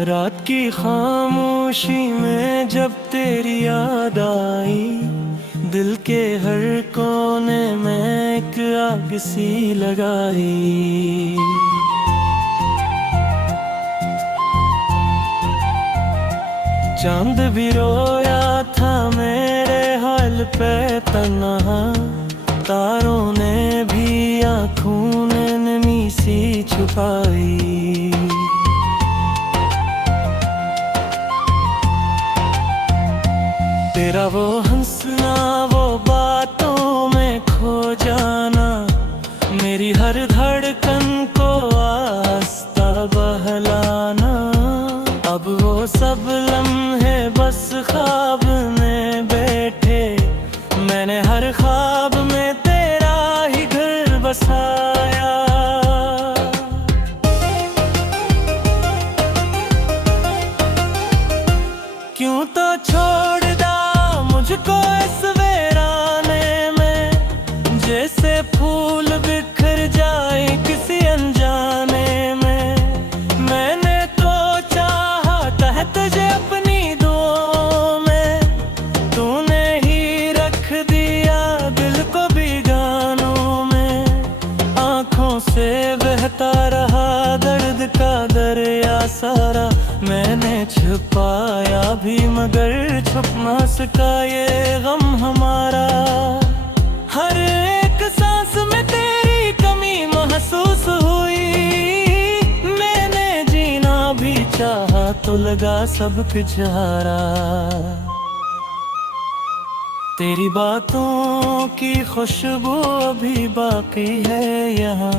रात की खामोशी में जब तेरी याद आई, दिल के हर कोने में एक आग सी लगाई। चांद भी रोया था मेरे हाल पे तन्हा, तारों ने भी आँखों ने नमी सी छुपाई। तेरा वो हंसना, वो बातों में खो जाना, मेरी हर धड़कन को आस्था बहलाना। अब वो सब लम्हे बस ख्वाब में बैठे, मैंने हर ख्वाब में तेरा ही घर बसाया। क्यों तो छोड़ मुझको इस वीराने में, जैसे फूल बिखर जाए किसी अनजाने में। मैंने तो चाहा है तुझे अपनी दुआओं में, तूने ही रख दिया दिल को बीगानों में। आँखों से बहता रहा दर्द का दरिया सारा, मैंने छुपाया भी मगर छुप ना सका ये गम हमारा। हर एक सांस में तेरी कमी महसूस हुई, मैंने जीना भी चाहा तो लगा सब कुछ हारा। तेरी बातों की खुशबू अभी बाकी है यहाँ,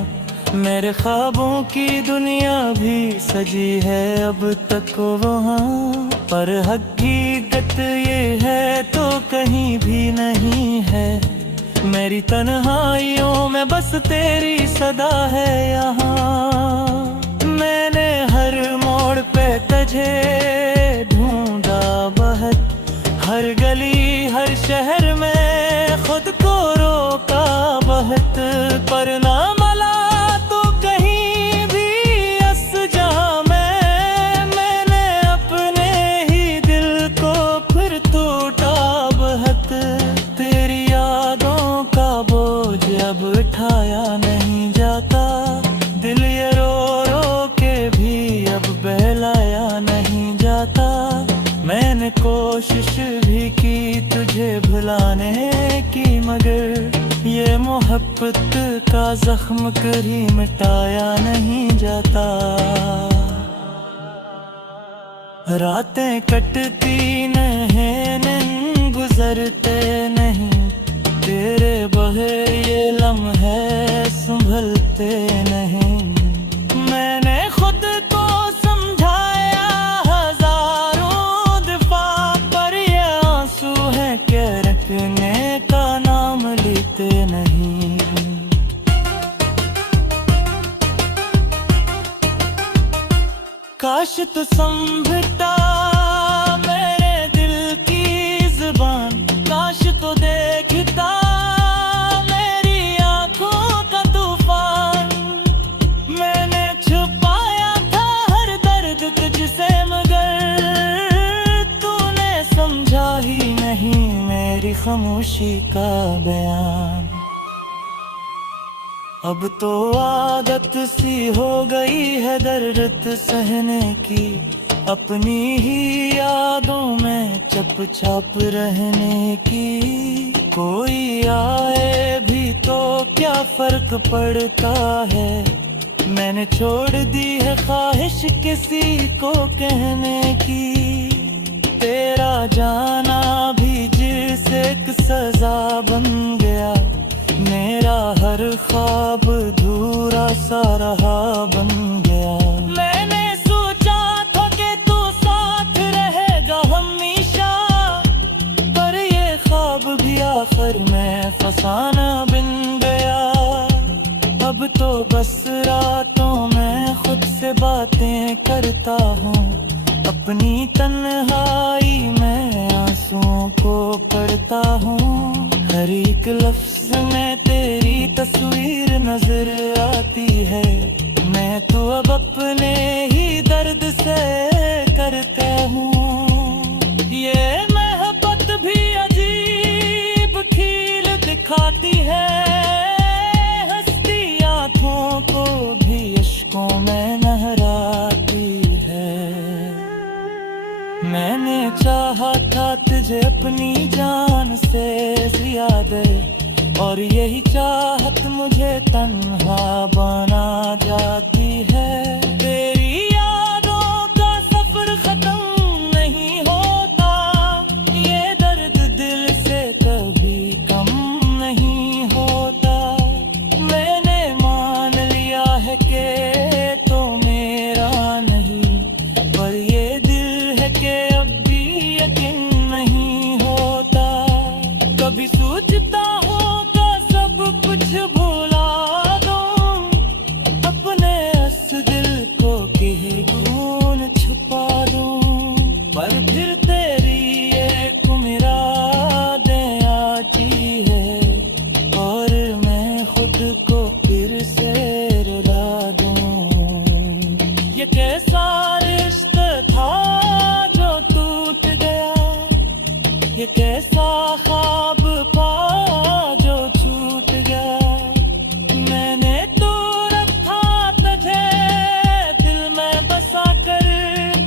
मेरे ख्वाबों की दुनिया भी सजी है अब तक वहाँ। पर हकीकत ये है तो कहीं भी नहीं है, मेरी तन्हाइयों में बस तेरी सदा है यहाँ। मैंने हर मोड़ पे तुझे ढूंढा बहुत, हर गली हर शहर में खुद को रोका बहुत, पर ना अब उठाया नहीं जाता। दिल ये रो रो के भी अब बहलाया नहीं जाता। मैंने कोशिश भी की तुझे भुलाने की, मगर ये मोहब्बत का जख्म कभी मिटाया नहीं जाता। रातें कटती नहीं, दिन गुजरते नहीं, तेरे बहे ये लम्हे संभलते नहीं। मैंने खुद को समझाया हजारों दफा, पर ये आंसू है कि रखने का नाम लेते नहीं। काश तू समझता मेरे दिल की जुबान, काश तो देखता मेरी आंखों का तूफान। मैंने छुपाया था हर दर्द तुझसे, मगर तूने समझा ही नहीं मेरी खामोशी का बयान। अब तो आदत सी हो गई है दर्द सहने की, अपनी ही यादों में चुपचाप रहने की। कोई आए भी तो क्या फर्क पड़ता है, मैंने छोड़ दी है ख्वाहिश किसी को कहने की। तेरा जाना भी जिसे एक सजा बन गया, मेरा हर ख्वाब अधूरा सा रहा बन गया। मैंने सोचा था कि तू साथ रहेगा हमेशा, पर ये ख्वाब भी आखिर में फसाना बन गया। अब तो बस रातों में खुद से बातें करता हूँ, अपनी तन्हाई में आंसुओं को पढ़ता हूँ। हर एक लफ्ज में तेरी तस्वीर नजर आती है। मैं तो अब अपने ही दर्द से करता हूँ। ये मोहब्बत भी अजीब खील दिखाती है। हंसती आँखों को भी अश्कों में नहराती है। मैंने चाहा था तुझे अपनी जान से ज्यादा, और यही चाहत मुझे तन्हा बना जाती है। तेरी यादों का सफर खत्म नहीं होता, ये दर्द दिल से कभी कम नहीं होता। मैंने मान लिया है कि तो मेरा नहीं, पर ये दिल है कि अब भी यकीन नहीं होता। कभी सोचता हूँ कुछ भुला दूं, अपने इस दिल को कहीं खून छुपा दूं, पर फिर तेरी एक मुरादें आती है, और मैं खुद को फिर से रुला दूं। ये कैसा रिश्ता था जो टूट गया, ये कैसा ख्वाब पा जो छूट गया। मैंने तो रखा तुझे दिल में बसा कर,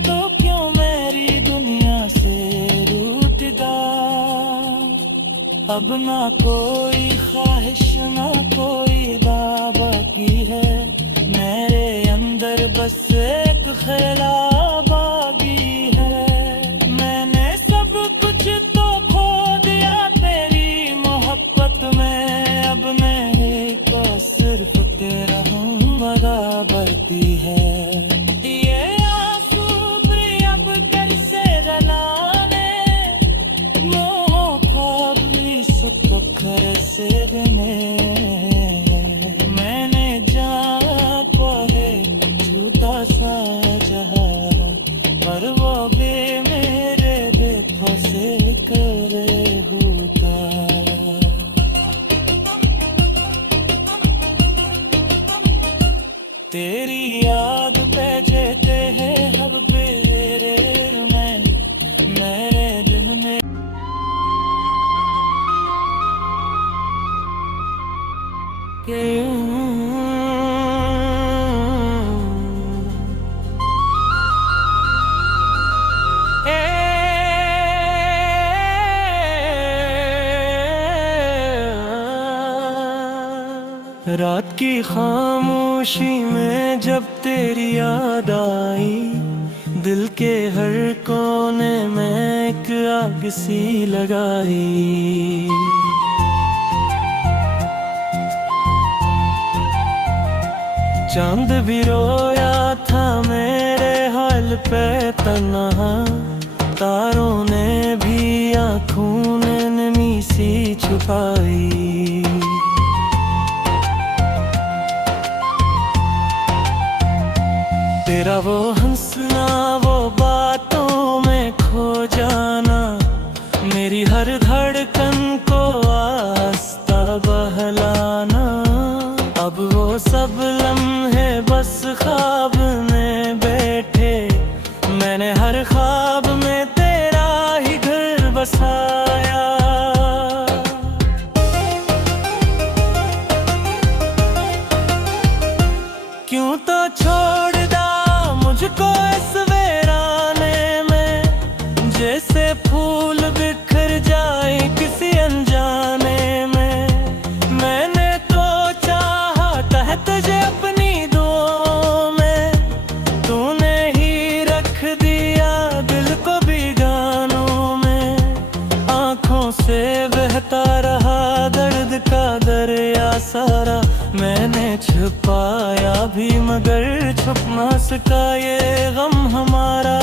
तो क्यों मेरी दुनिया से रूठ गया। अब ना कोई ख्वाहिश ना कोई बाकी है, मेरे अंदर बस एक ख्याल बागी है। मैंने सब कुछ तो खो दिया तेरी मोहब्बत में, अब मैं को सिर्फ तेरा हूँ बराबरती है। ये आंसू भी अब कैसे रलाने, मोह ख्वाब भी सुख कैसे बने। मैंने जान को है झूठा सा जहां, पर वो भी मेरे बेफसे करे होता। तेरी याद पे जेते हैं हर बेरे में, मेरे दिल में रात की खामोशी में जब तेरी याद आई, दिल के हर कोने में एक आग सी लगाई। चांद भी रोया था मेरे हाल पे तन्हा, तारों ने भी आँखों ने नमी सी छुपाई। तेरा वो हंसना वो बातों में खो जाना, मेरी हर धड़कन को आस्था बहलाना। अब वो सब लम्हे बस ख्वाब में बैठे, मैंने हर ख्वाब में तेरा ही घर बसाया। क्यों तो छोड़ मुझको इस वीराने में, जैसे फूल बिखर जाए किसी अनजाने में। मैंने तो चाहा है तुझे अपनी दुआओं में, तूने ही रख दिया दिल को भी गानों में। आँखों से बहता रहा दर्द का दरिया सारा, मैंने छुपाया भी मगर छुप ना सका ये गम हमारा।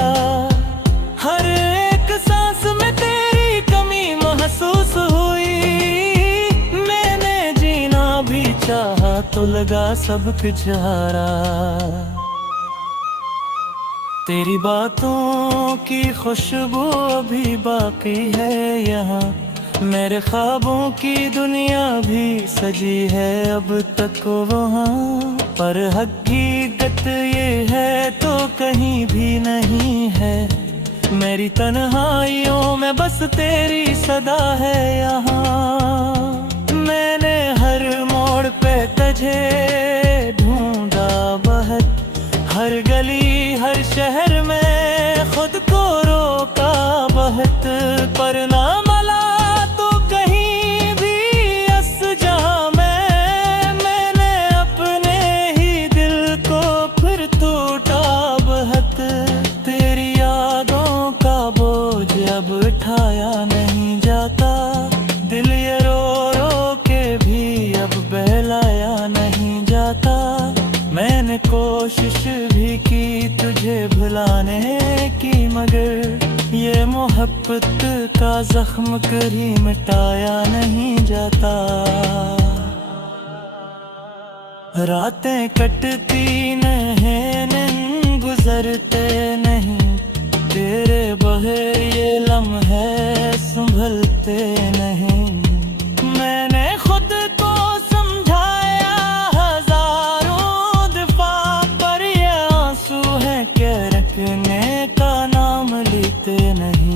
हर एक सांस में तेरी कमी महसूस हुई, मैंने जीना भी चाहा तो लगा सब कुछ हारा। तेरी बातों की खुशबू अभी बाकी है यहाँ, मेरे ख्वाबों की दुनिया भी सजी है अब तक वहाँ। पर हकीकत ये है तो कहीं भी नहीं है, मेरी तन्हाइयों में बस तेरी सदा है यहाँ। मैंने हर मोड़ पे तुझे ढूंढा बहुत, हर गली हर शहर में खुद को रोका बहुत, पर ना मिला तो कहीं भी अस जहां मैंने अपने ही दिल को फिर टूटा बहुत। तेरी यादों का बोझ अब उठाया नहीं जाता, दिल ये रो रो के भी अब बहलाया नहीं जाता। मैंने कोशिश भी की तुझे भुलाने की, मगर ये मोहब्बत का जख्म कभी मिटाया नहीं जाता। रातें कटती नहीं, दिन गुजरते नहीं, तेरे बगैर ये लम्हे संभलते नहीं। मैंने खुद को समझाया हजारों दफा, पर ये आंसू है के रखने का नाम लेते नहीं।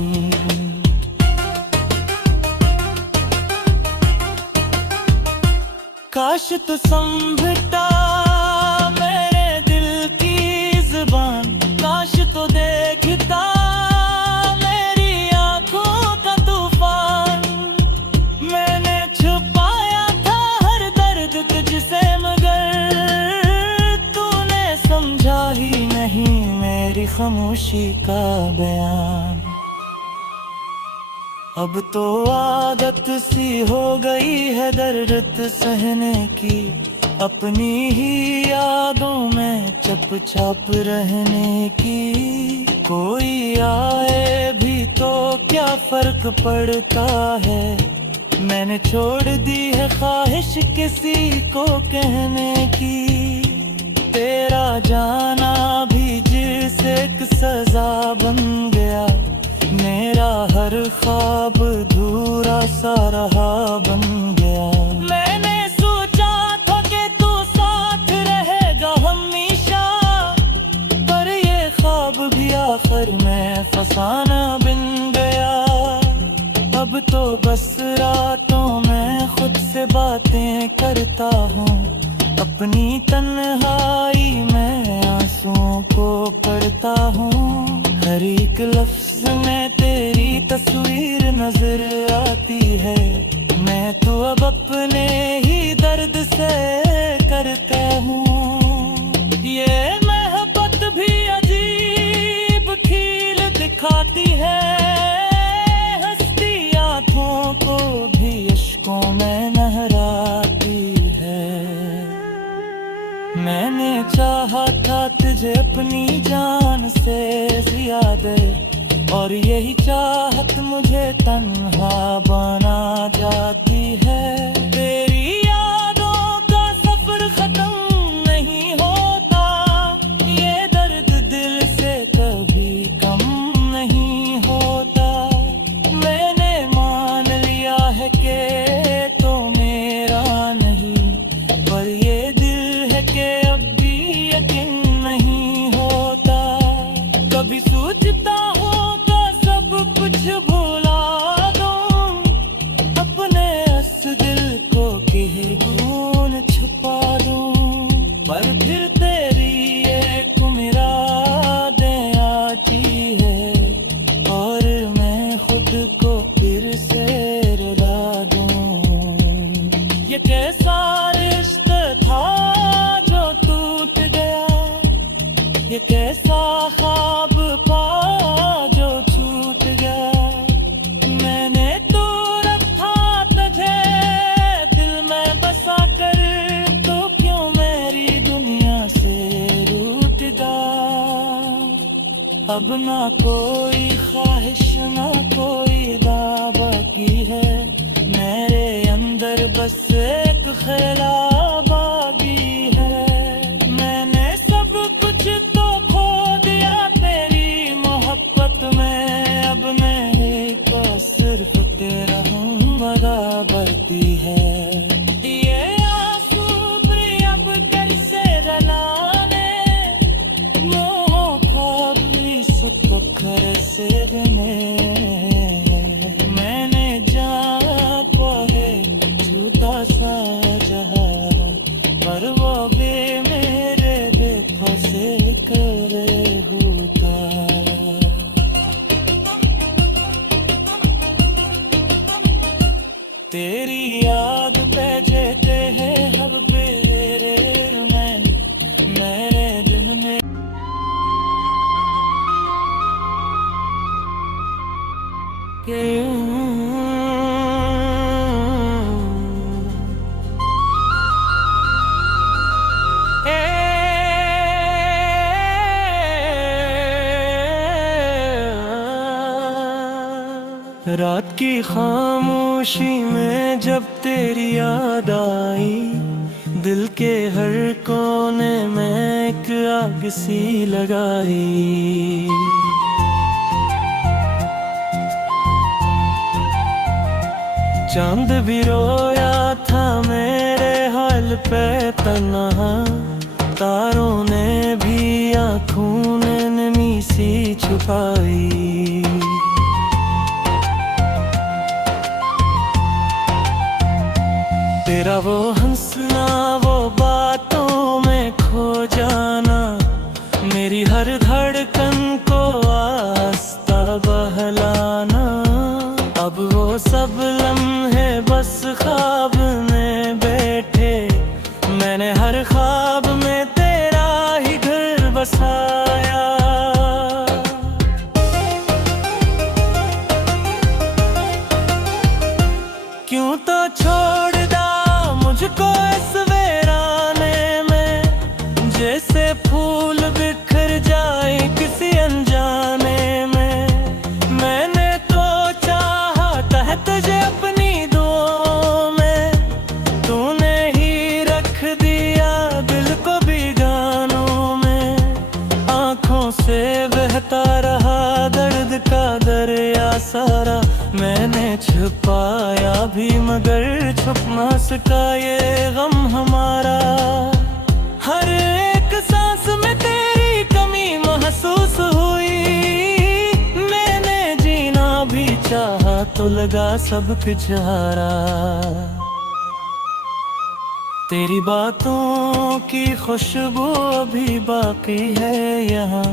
काश तू समझता मेरे दिल की जुबान, काश तो देखता मेरी आंखों का तूफान। मैंने छुपाया था हर दर्द तुझसे, मगर तूने समझा ही नहीं मेरी खामोशी का बयान। अब तो आदत सी हो गई है दर्द सहने की, अपनी ही यादों में चुपचाप रहने की। कोई आए भी तो क्या फर्क पड़ता है, मैंने छोड़ दी है ख्वाहिश किसी को कहने की। तेरा जाना भी जिसे एक सजा बन गया, मेरा हर ख्वाब अधूरा सा रहा बन गया। मैंने सोचा था कि तू साथ रहेगा हमेशा, पर ये ख्वाब भी आखिर में फसाना बन गया। अब तो बस रातों में खुद से बातें करता हूँ, अपनी तन्हाई में आंसुओं को पढ़ता हूँ। हर एक लफ्ज में तेरी तस्वीर नजर आती है, मैं तो अब अपने ही दर्द से करता हूँ। ये मोहब्बत भी अजीब खील दिखाती है, हंसती आँखों को भी इश्कों में नहराती है। मैंने चाहा था तुझे अपनी जान से ज्यादा, और यही चाहत मुझे तन्हा बना जाती है। तेरी यादों का सफर खत्म नहीं होता, ये दर्द दिल से कभी कम नहीं होता। मैंने मान लिया है कि तो मेरा नहीं, पर ये दिल है कि अब भी यकीन नहीं होता। कभी सोचता हूँ सब कुछ भुला दूं, अपने इस दिल को कहीं खून छुपा दूं, पर फिर तेरी एक मुरादें आती है, और मैं खुद को फिर से रुला दूं। ये कैसा रिश्ता था जो टूट गया, ये कैसा ख्वाब था जो छूट गया। मैंने तो रखा तुझे दिल में बसा कर, तो क्यों मेरी दुनिया से रूठ गया। अब ना कोई ख्वाहिश ना कोई दावा की है, मेरे अंदर बस एक ख्याल बागी है। मैंने सब कुछ तो खो दिया तेरे रात की खामोशी में जब तेरी याद आई, दिल के हर कोने में एक आग सी लगाई। चांद भी रोया था मेरे हाल पे तन्हा, तारों ने भी आँखों ने नमी सी छुपाई। तेरा वो हंसना, वो बातों में खो जाना, मेरी हर धड़कन को आस्ता बहलाना। अब वो सब लम्हे बस ख्वाब में बैठे, मैंने हर ख्वाब में तेरा ही घर बसाया। क्यों तो छोड़ मुझको इस वीराने में, जैसे फूल बिखर जाए किसी अनजाने में। मैंने तो चाहता है तुझे अपनी दुआओं में, तूने ही रख दिया दिल को भी गानों में। आँखों से बहता रहा दर्द का दरिया सारा, मैंने छुपाया भी मगर छुप ना सका ये गम हमारा। हर एक सांस में तेरी कमी महसूस हुई, मैंने जीना भी चाहा तो लगा सब कुछ हारा। तेरी बातों की खुशबू अभी बाकी है यहाँ,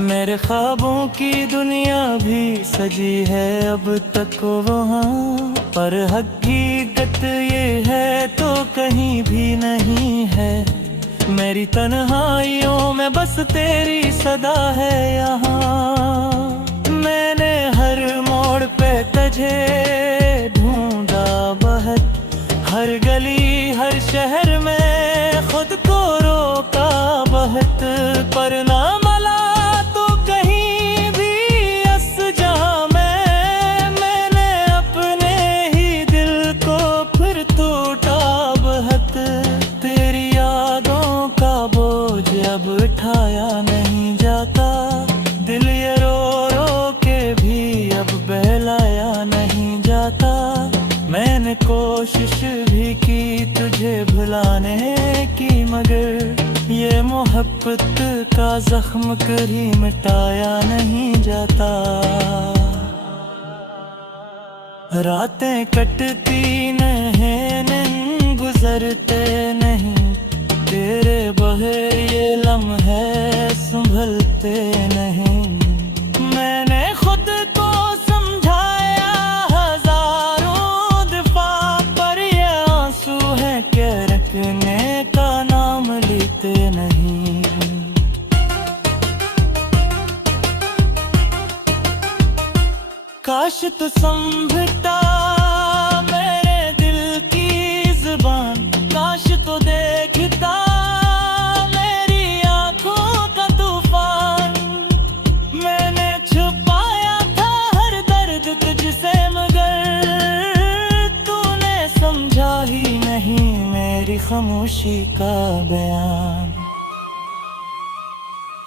मेरे ख्वाबों की दुनिया भी सजी है अब तक वहाँ। पर हकीकत ये है तो कहीं भी नहीं है, मेरी तन्हाइयों में बस तेरी सदा है यहाँ। मैंने हर मोड़ पे तुझे ढूंढा बहुत, हर गली हर शहर में खुद को रोका बहुत, पर ना अब उठाया नहीं जाता। दिल ये रो रो के भी अब बहलाया नहीं जाता। मैंने कोशिश भी की तुझे भुलाने की, मगर ये मोहब्बत का जख्म कभी मिटाया नहीं जाता। रातें कटती नहीं, दिन गुजरते नहीं, तेरे बगैर ये लम्हे संभलते नहीं। मैंने खुद को समझाया हजारों दफा, पर ये आंसू है कि रखने का नाम लेते नहीं। काश तू समझता मेरे दिल की जुबान, काश तो देखता मेरी आंखों का तूफान। मैंने छुपाया था हर दर्द तुझसे, मगर तूने समझा ही नहीं मेरी खामोशी का बयान।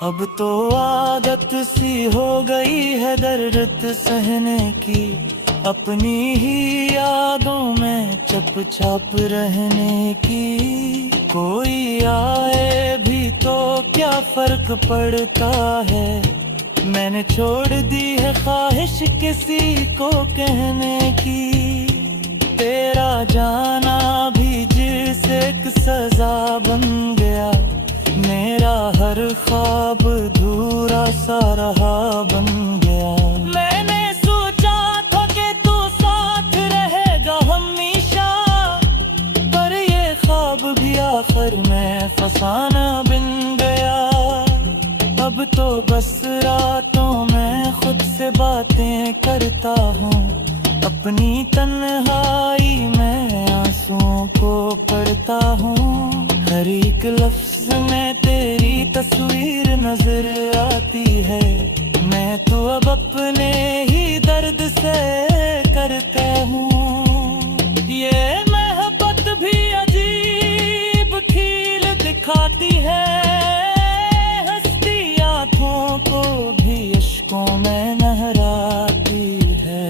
अब तो आदत सी हो गई है दर्द सहने की, अपनी ही यादों में चुपचाप रहने की। कोई आए भी तो क्या फर्क पड़ता है, मैंने छोड़ दी है ख्वाहिश किसी को कहने की। तेरा जाना भी जिसे एक सजा बन गया, मेरा हर ख्वाब धूरा सा रहा बन गया। मैंने सोचा था कि तू साथ रहेगा हमेशा, पर ये ख्वाब भी आखिर में फसाना बन गया। अब तो बस रातों में खुद से बातें करता हूँ, अपनी तन्हाई में आंसुओं को पढ़ता हूँ। हर एक लफ्ज में तेरी तस्वीर नजर आती है, मैं तो अब अपने ही दर्द से करता हूँ। ये मोहब्बत भी अजीब खील दिखाती है, हंसती आँखों को भी इश्कों में नहराती है।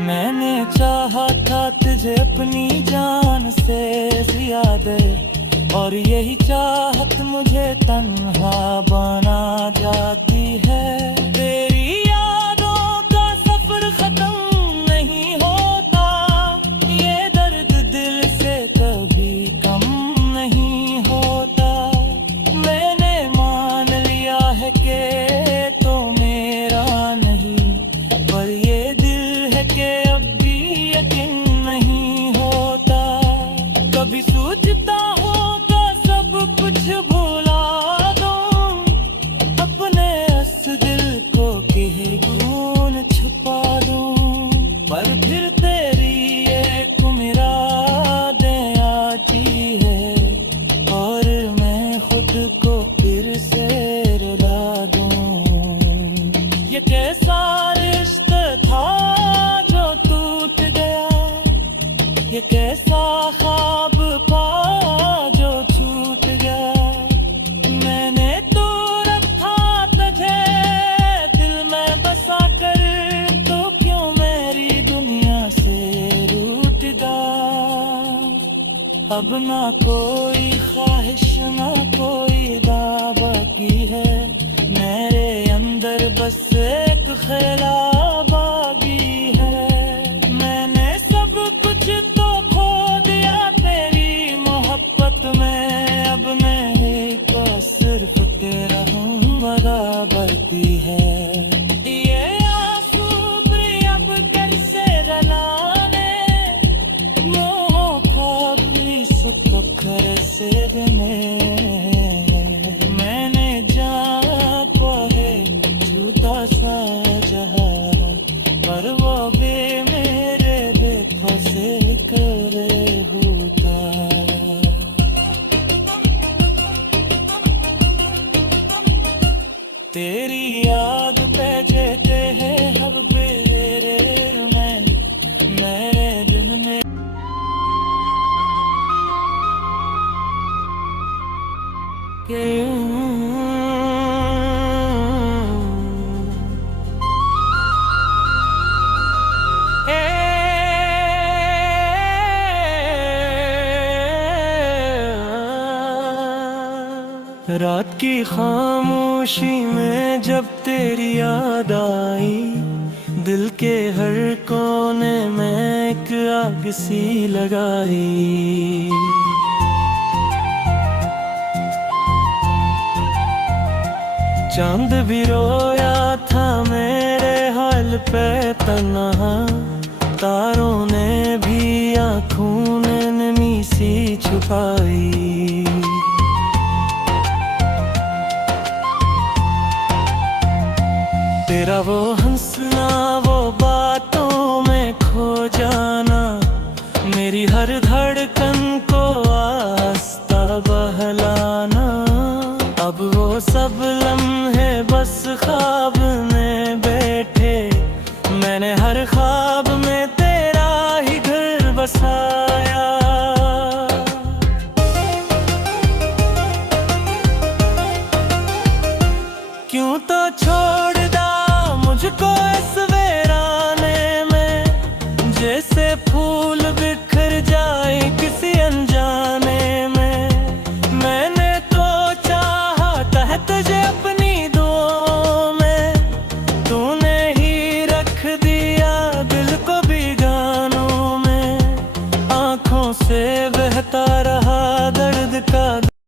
मैंने चाहा था तुझे अपनी जान से ज्यादा, और यही चाहत मुझे तन्हा बना जाती है। तेरी यादों का सफर खत्म नहीं होता, ये दर्द दिल से कभी कम नहीं होता। मैंने मान लिया है कि तो मेरा नहीं, पर ये दिल है कि अब भी यकीन नहीं होता। कभी सोचता हूँ कुछ भुला दूं, अपने इस दिल को कहीं कौन छुपा दूं, पर फिर तेरी एक मुरादें आती है, और मैं खुद को फिर से रुला दूं। ये कैसा रिश्ता था जो टूट गया, ये कैसा ख्वाब पा जो छूट गया। मैंने तो रखा तुझे दिल में बसा कर, तो क्यों मेरी दुनिया से रूठ गया। अब ना कोई ख्वाहिश ना कोई दावा की है, मेरे अंदर बस एक ख्याल बागी है। मैंने सब कुछ तो खो दिया तेरी मोहब्बत में, अब मैं को सिर्फ तेरा हूँ बराबरती है। ये आंसू भी अब कैसे रलाने, मोह ख्वाब भी सुतो कैसे देने। मैंने जाना को है झूठा सा जहारा, पर वो भी मेरे बेफासे करे होता। तेरी याद पे जेते हैं हब बेरे में, मेरे दिल में रात की खामोशी में जब तेरी याद आई, दिल के हर कोने में एक आग सी लगाई। चांद भी रोया था मेरे हाल पे तन्हा, तारों ने भी आँखों ने नमी सी छुपाई। तेरा वो हंसना वो बातों में खो जाना, मेरी हर धड़कन को आस्था बहलाना। अब वो सब लम्हे बस ख्वाब में बैठे, मैंने हर ख्वाब में तेरा ही घर बसाया। क्यों तो छोड़ मुझको इस वीराने में, जैसे फूल बिखर जाए किसी अनजाने में। मैंने तो चाहा था तुझे अपनी दुआओं में, तूने ही रख दिया दिल को बीगानों में। आँखों से बहता रहा दर्द का